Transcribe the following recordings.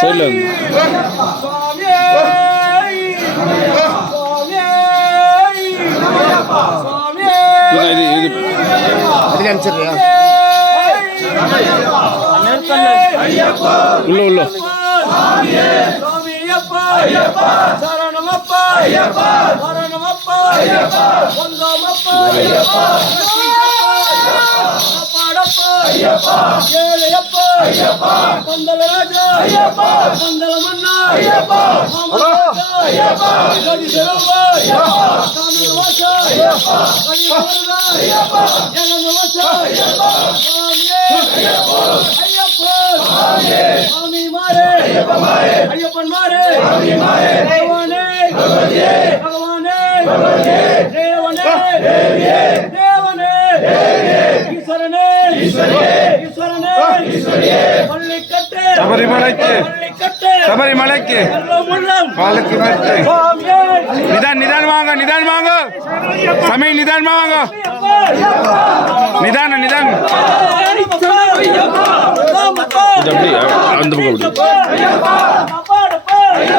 சொல்லுங்க. உள்ள உள்ள சரணமப்பா சரணமப்பா வந்தமப்பா பாடப்பா ஏழையப்பா பந்தலராஜா பந்தல மன்னா கதிசரப்பா காமிவாசா கதிவரதா யனவாசா சாமி மாரே ஐயப்பன் மாரே பகவானே பகவானே தேவனே தேவனே ஈஸ்வரனே ஈஸ்வரனே பள்ளிக்கட்டு சபரிமலைக்கு பாலுக்கு நிதானம் வாங்க சமய நிதானமா வாங்க நிதானம் அப்படி அந்த பக்கம்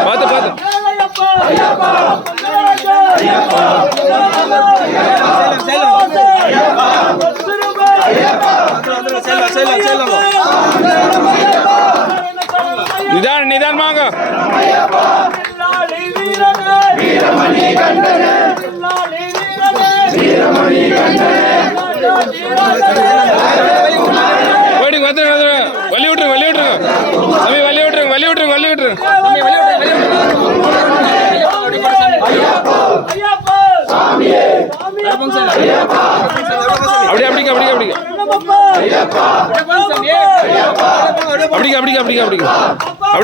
பார்த்து நிதானமாக போயிடுங்க வழி விட்டுருங்க சாமி வழி விட்டுருங்க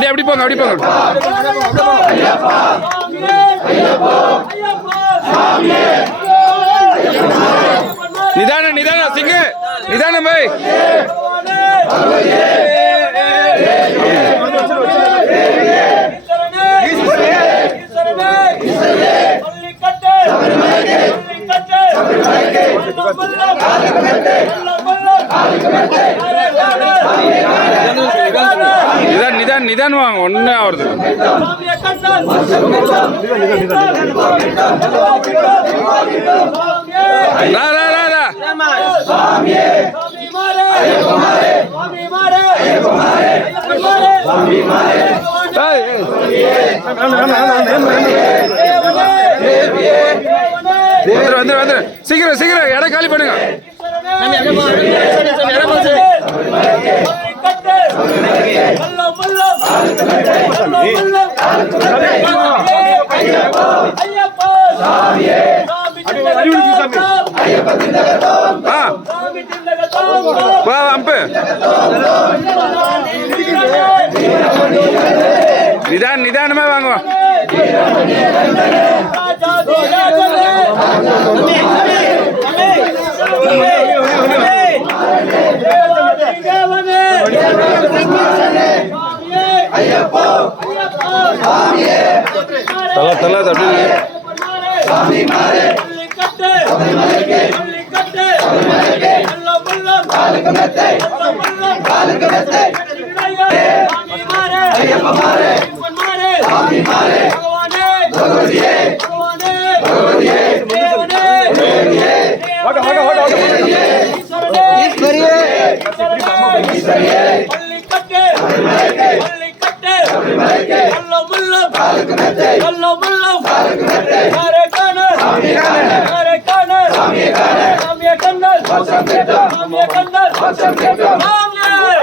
அப்படி போங்க நிதானம் சிங்க நிதானம் பாய் நிதானம் வாங்க ஒன்னே ஆகுது வந்து சீக்கிரம் இடம் காலி பண்ணுங்க அம்பு நிதானமா வாங்குவோம் தல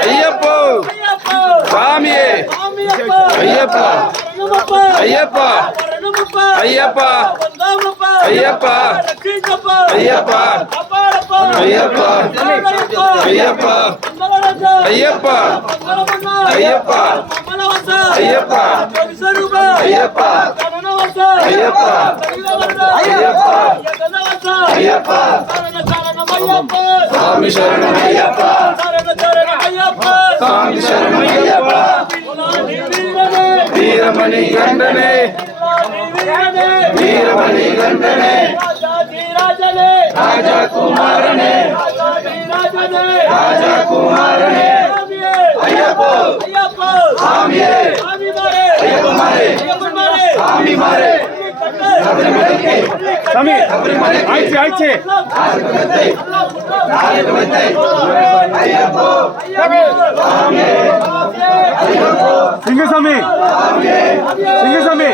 ஐயப்போ சாமியே ஐயப்பா ஐயப்பா ஐயப்பா ஐயப்பா ஐயப்பா ஐயப்பா ஐயப்பா ஐயப்பா ஐயப்பா ஐயப்பா ஐயப்பா ஐயப்பா ஐயப்பா சாமி சரணம் ஐயப்பா சாமி சரணம் ஐயப்பா வீரமணி கண்டனே வீரமணி கண்டனே ராஜா குமாரனே ராஜா குமாரனே ஐயப்போ சாமியே சாமி ஆயிடுச்சு ஆயிடுச்சு சிங்கசாமி சிங்கசாமி